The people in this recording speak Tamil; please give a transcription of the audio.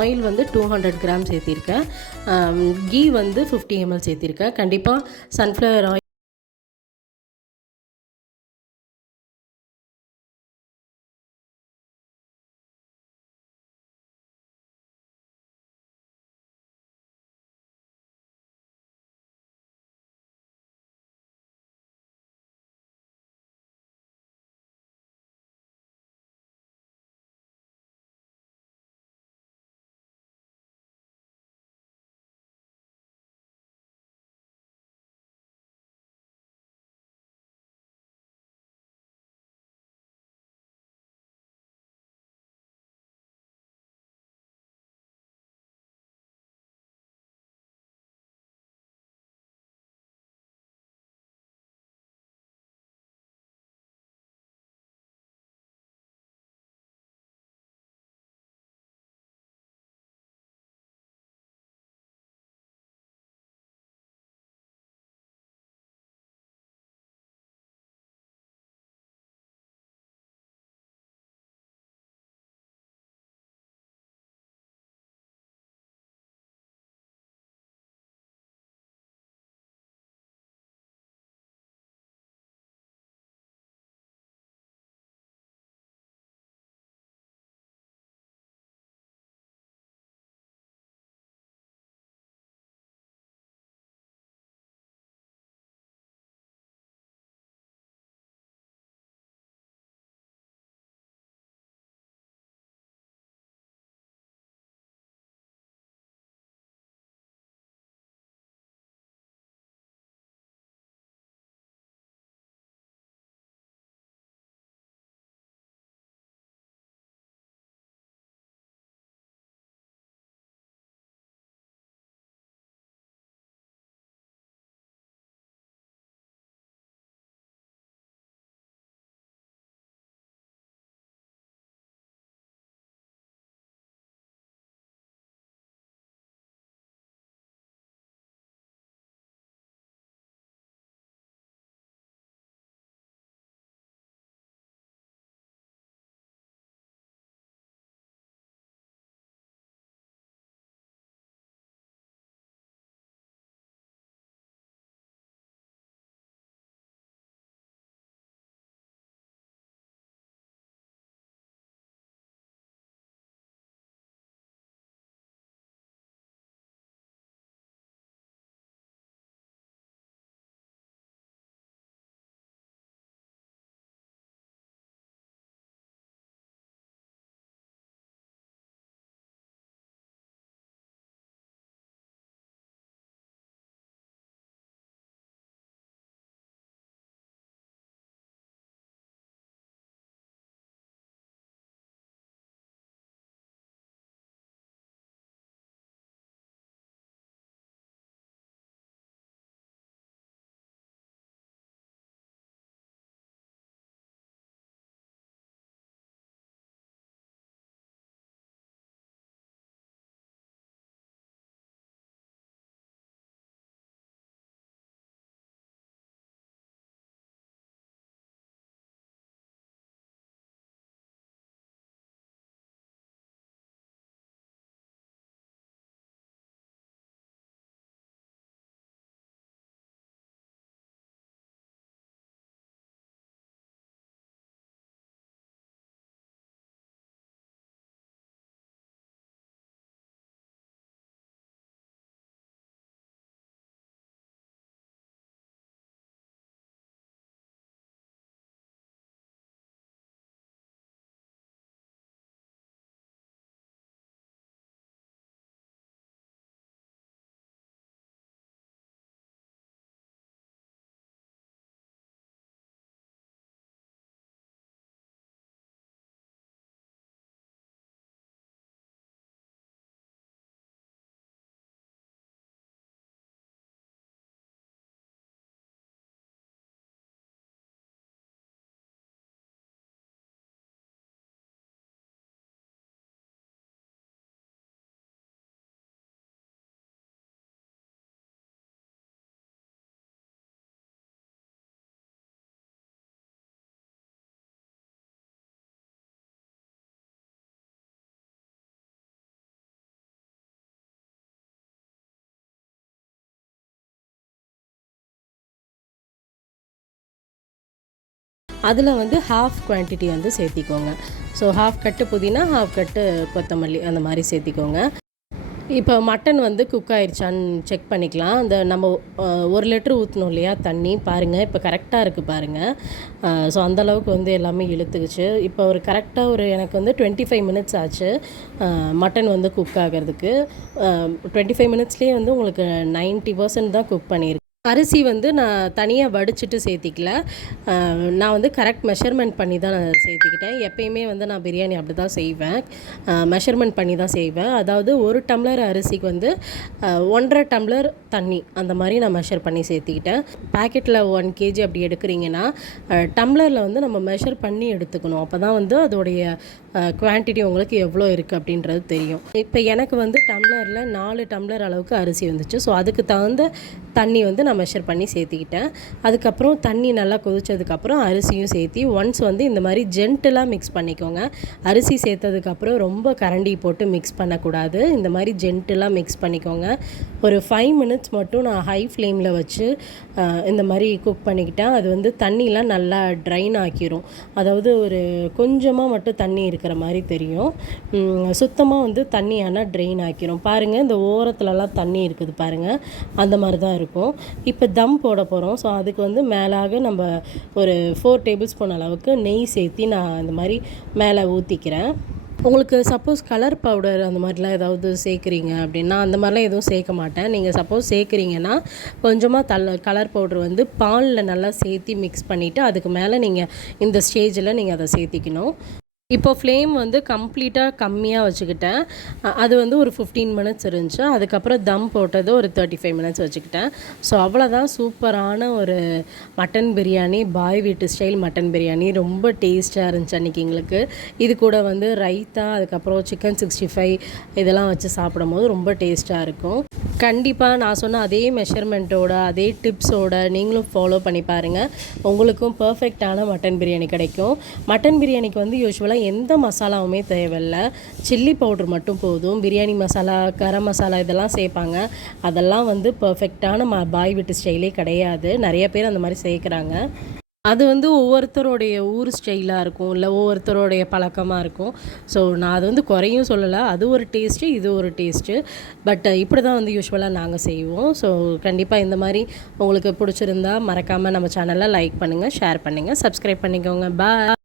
ஆயில் வந்து டூ ஹண்ட்ரட் கிராம் சேர்த்திருக்கேன். கீ வந்து ஃபிஃப்டி எம்எல் சேர்த்திருக்கேன். கண்டிப்பாக சன்ஃப்ளவர் ஆயில் அதில் வந்து ஹாஃப் குவான்டிட்டி வந்து சேர்த்திக்கோங்க. ஸோ ஹாஃப் கட்டு புதினா ஹாஃப் கட்டு கொத்தமல்லி அந்த மாதிரி சேர்த்திக்கோங்க. இப்போ மட்டன் வந்து குக் ஆயிடுச்சான்னு செக் பண்ணிக்கலாம். அந்த நம்ம ஒரு லிட்டர் ஊற்றணும் இல்லையா தண்ணி? பாருங்கள் இப்போ கரெக்டாக இருக்குது பாருங்கள் ஸோ அந்தளவுக்கு வந்து எல்லாமே இழுத்துக்குச்சு. இப்போ ஒரு கரெக்டாக ஒரு எனக்கு வந்து டுவெண்ட்டி ஃபைவ் மினிட்ஸ் ஆச்சு மட்டன் வந்து குக் ஆகிறதுக்கு. டுவெண்ட்டி ஃபைவ் மினிட்ஸ்லேயே வந்து உங்களுக்கு நைன்ட்டி பர்சன்ட் தான் குக் பண்ணியிருக்கேன். அரிசி வந்து நான் தனியாக வடிச்சிட்டு சேர்த்திக்கல. நான் வந்து கரெக்ட் மெஷர்மெண்ட் பண்ணி தான் நான் சேர்த்திக்கிட்டேன். எப்பயுமே வந்து நான் பிரியாணி அப்படி தான் செய்வேன் மெஷர்மெண்ட் பண்ணி தான் செய்வேன். அதாவது ஒரு டம்ளர் அரிசிக்கு வந்து ஒன்றரை டம்ளர் தண்ணி அந்த மாதிரி நான் மெஷர் பண்ணி சேர்த்திக்கிட்டேன். பேக்கெட்டில் ஒன் கேஜி அப்படி எடுக்கிறீங்கன்னா டம்ளரில் வந்து நம்ம மெஷர் பண்ணி எடுத்துக்கணும். அப்போ தான் வந்து அதோடைய குவான்டிட்டி உங்களுக்கு எவ்வளோ இருக்குது அப்படின்றது தெரியும். இப்போ எனக்கு வந்து டம்ளரில் நாலு டம்ளர் அளவுக்கு அரிசி வந்துச்சு. ஸோ அதுக்கு தகுந்த தண்ணி வந்து நான் மெஷர் பண்ணி சேர்த்திக்கிட்டேன். அதுக்கப்புறம் தண்ணி நல்லா கொதிச்சதுக்கப்புறம் அரிசியும் சேர்த்தி ஒன்ஸ் வந்து இந்த மாதிரி ஜென்டலாக மிக்ஸ் பண்ணிக்கோங்க. அரிசி சேர்த்ததுக்கப்புறம் ரொம்ப கரண்டி போட்டு மிக்ஸ் பண்ணக்கூடாது. இந்த மாதிரி ஜென்டலாக மிக்ஸ் பண்ணிக்கோங்க. ஒரு ஃபைவ் மினிட்ஸ் மட்டும் நான் ஹை ஃப்ளேமில் வச்சு இந்த மாதிரி குக் பண்ணிக்கிட்டேன். அது வந்து தண்ணிலாம் நல்லா ட்ரைன் ஆக்கிரும். அதாவது ஒரு கொஞ்சமாக மட்டும் தண்ணி இருக்கிற மாதிரி தெரியும். சுத்தமாக வந்து தண்ணி ஆனால் ட்ரெயின் ஆக்கிரும். பாருங்கள் இந்த ஓரத்துலலாம் தண்ணி இருக்குது பாருங்கள் அந்த மாதிரி தான் இருக்கும். இப்போ தம் போட போகிறோம் ஸோ அதுக்கு வந்து மேலாக நம்ம ஒரு ஃபோர் டேபிள் ஸ்பூன் அளவுக்கு நெய் சேர்த்தி நான் இந்த மாதிரி மேலே ஊற்றிக்கிறேன் உங்களுக்கு சப்போஸ் கலர் பவுடர் அந்த மாதிரிலாம் ஏதாவது சேர்க்குறீங்க அப்படின்னா அந்த மாதிரிலாம் எதுவும் சேர்க்க மாட்டேன். நீங்கள் சப்போஸ் சேர்க்குறீங்கன்னா கொஞ்சமாக தள்ள கலர் பவுடர் வந்து பாலில் நல்லா சேர்த்தி மிக்ஸ் பண்ணிவிட்டு அதுக்கு மேலே நீங்கள் இந்த ஸ்டேஜில் நீங்கள் அதை சேர்த்திக்கணும். இப்போ ஃப்ளேம் வந்து கம்ப்ளீட்டாக கம்மியாக வச்சுக்கிட்டேன். அது வந்து ஒரு ஃபிஃப்டீன் மினிட்ஸ் இருந்துச்சு. அதுக்கப்புறம் தம் போட்டது ஒரு தேர்ட்டி ஃபைவ் மினிட்ஸ் வச்சுக்கிட்டேன். ஸோ அவ்வளோதான் சூப்பரான ஒரு மட்டன் பிரியாணி பாய் வீட்டு ஸ்டைல் மட்டன் பிரியாணி. ரொம்ப டேஸ்ட்டாக இருந்துச்சு அன்றைக்கி எங்களுக்கு. இது கூட வந்து ரைத்தா அதுக்கப்புறம் சிக்கன் சிக்ஸ்டி ஃபைவ் இதெல்லாம் வச்சு சாப்பிடும்போது ரொம்ப டேஸ்ட்டாக இருக்கும். கண்டிப்பாக நான் சொன்ன அதே மெஷர்மெண்ட்டோட அதே டிப்ஸோட நீங்களும் ஃபாலோ பண்ணி பாருங்கள் உங்களுக்கும் பர்ஃபெக்டான மட்டன் பிரியாணி கிடைக்கும். மட்டன் பிரியாணிக்கு வந்து யூஸ்வலாக எந்த மசாலாவுமே தேவையில்ல. சில்லி பவுடர் மட்டும் போதும். பிரியாணி மசாலா கரம் மசாலா இதெல்லாம் சேர்ப்பாங்க அதெல்லாம் வந்து பர்ஃபெக்டான ம பாய் வீட்டு ஸ்டைலே கிடையாது. நிறைய பேர் அந்த மாதிரி சேர்க்குறாங்க. அது வந்து ஒவ்வொருத்தருடைய ஊர் ஸ்டைலாக இருக்கும் இல்லை ஒவ்வொருத்தருடைய பழக்கமாக இருக்கும். ஸோ நான் அது வந்து குறையும் சொல்லலை. அது ஒரு டேஸ்ட்டு இது ஒரு டேஸ்ட்டு பட் இப்படி தான் வந்து யூஸ்வலாக நாங்கள் செய்வோம். ஸோ கண்டிப்பாக இந்த மாதிரி உங்களுக்கு பிடிச்சிருந்தா மறக்காமல் நம்ம சேனலை லைக் பண்ணுங்கள் ஷேர் பண்ணுங்கள் சப்ஸ்கிரைப் பண்ணிக்கோங்க. பாய்